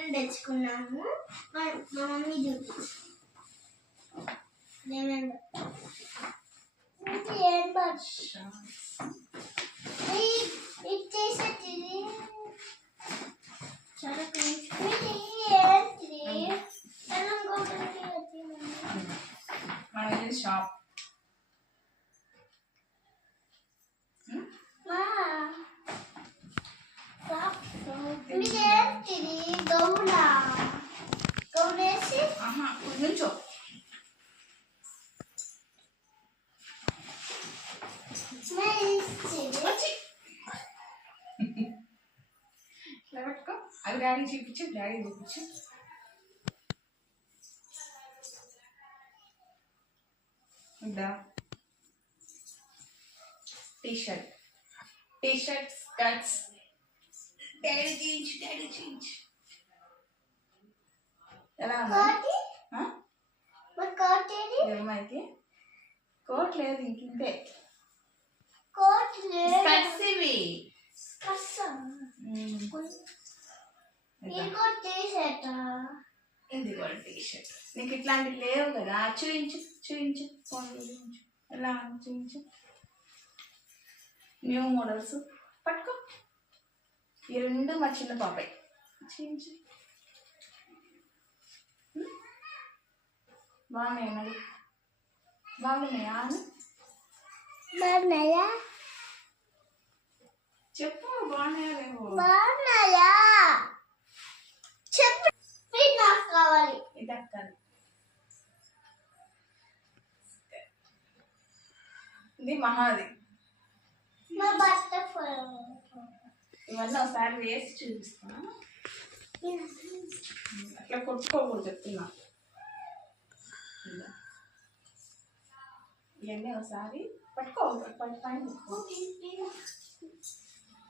బట్టలు తెచ్చుకున్నాము. మా మమ్మీ చూపించు ఏం షాప్ గౌనేసి నుంచో పెట్టుకో. అవి డాడీ చూపించు, డాడీ చూపించు. టీ-షర్ట్ స్కర్ట్స్ డాడీ చేయించు. ఎలా ఉంది అమ్మాయికి? కోట్ లేదు, ఇంకింతే. స్కర్ట్స్ ఇవి. ఇది కూడా టీ-షర్ట్. నీకు ఇట్లాంటివి లేవు కదా, చూయించు. ఎలా చూయించు. న్యూ మోడల్స్ పట్టుకో. ఈ రెండు మా చిన్న పాపే. చూయించు. బాగున్నాయా? చెప్పు. బాగున్నాయా చెప్పు. నాకు కావాలి. ఇది అక్కది. ఇది మహాది. ఇవన్నీ ఒకసారి వేసి చూపిస్తా. అట్లా కొట్టుకోకూడదు చెప్తున్నా. ఇవన్నీ ఒకసారి పట్టుకో.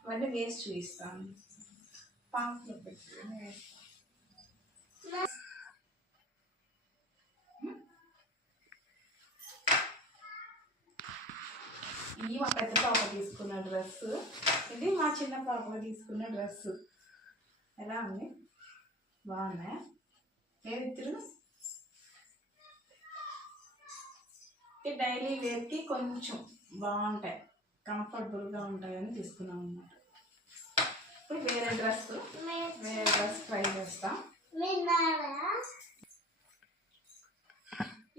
ఇవన్నీ వేసి చూపిస్తాను. పాపలో పెట్టి ఇది మా పెద్ద పాప తీసుకున్న డ్రెస్, ఇది మా చిన్న పాప తీసుకున్న డ్రెస్. ఎలా ఉంది? బాగున్నాయా? ఏది తిరుగు. డైలీ వేర్కి కొంచెం బాగుంటాయి, కంఫర్టబుల్గా ఉంటాయని తీసుకున్నాం అన్నమాట. ఇప్పుడు వేరే డ్రెస్ ట్రై చేస్తాం.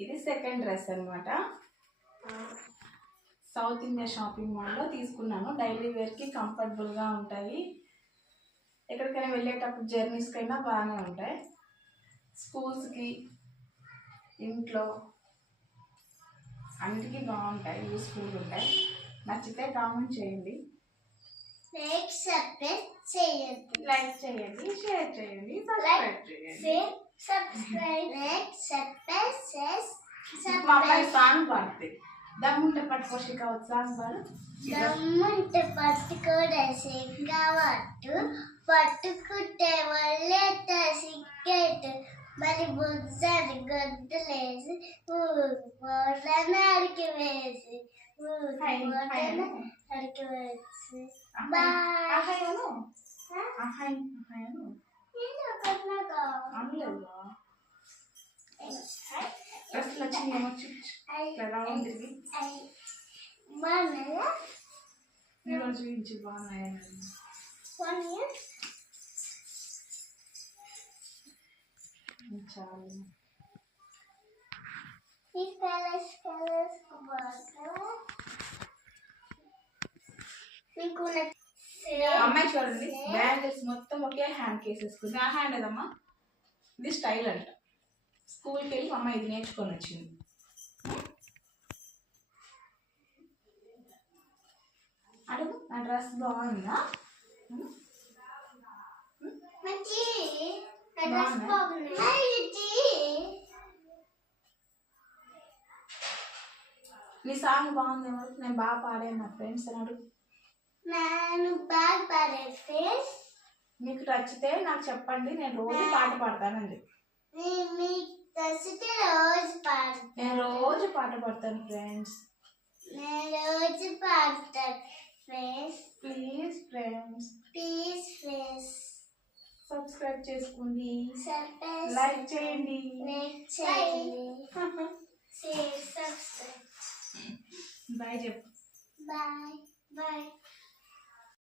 ఇది సెకండ్ డ్రెస్ అనమాట. సౌత్ ఇండియా షాపింగ్ మాల్లో తీసుకున్నాను. డైలీ వేర్కి కంఫర్టబుల్గా ఉంటాయి. ఎక్కడికైనా వెళ్ళేటప్పుడు జర్నీస్కైనా బాగానే ఉంటాయి. స్కూల్స్కి, ఇంట్లో అన్నిటికీ బాగుంటాయి, యూస్ఫుల్గా ఉంటాయి. నచ్చితే కామెంట్ చేయండి, లైక్ చేయండి, షేర్ చేయండి, సబ్స్క్రైబ్ చేయండి. మా అమ్మాయి సాంగ్ పాడుతుంది. దమ్ముంటే పట్టుకోసి కావచ్చు. సాంగ్ పాడు. దమ్ముంటే పట్టుకోడేసి కావచ్చు, పట్టుకుంటే వల్లేట సిగ్గేటు, మరి బుజ్జని గొడ్డలేసి అడికి వేసి అడికి వేసి చూపించి బాగున్నాయి. చాలు. అమ్మాయి చూడండి, బ్యాంగిల్స్ మొత్తం ఒకే హ్యాండ్ కేసేసుకుంది. ఆ హ్యాండ్ ఏదమ్మా? ఇది స్టైల్ అంట. స్కూల్కి వెళ్ళి అమ్మాయి ఇది నేర్చుకొని వచ్చింది. అడుగు, నా డ్రెస్ బాగుందా? నీ సాంగ్ బాగుందేమో, నేను బాగా పాడాను నా ఫ్రెండ్స్ అని అడుగు. నేను బాగా పాడే ఫ్రెండ్స్. మీకు నచ్చితే నాకు చెప్పండి, నేను రోజు పాట పాడతానండి. నేను రోజు పాట పాడతాను ఫ్రెండ్స్. Please friends. సబ్స్క్రైబ్ చేసుకోండి, సర్ప్రైజ్ లైక్ చేయండి. లైక్ చేయండి, షేర్ సబ్స్క్రైబ్. బాయ్ చెప్పు. Bye bye.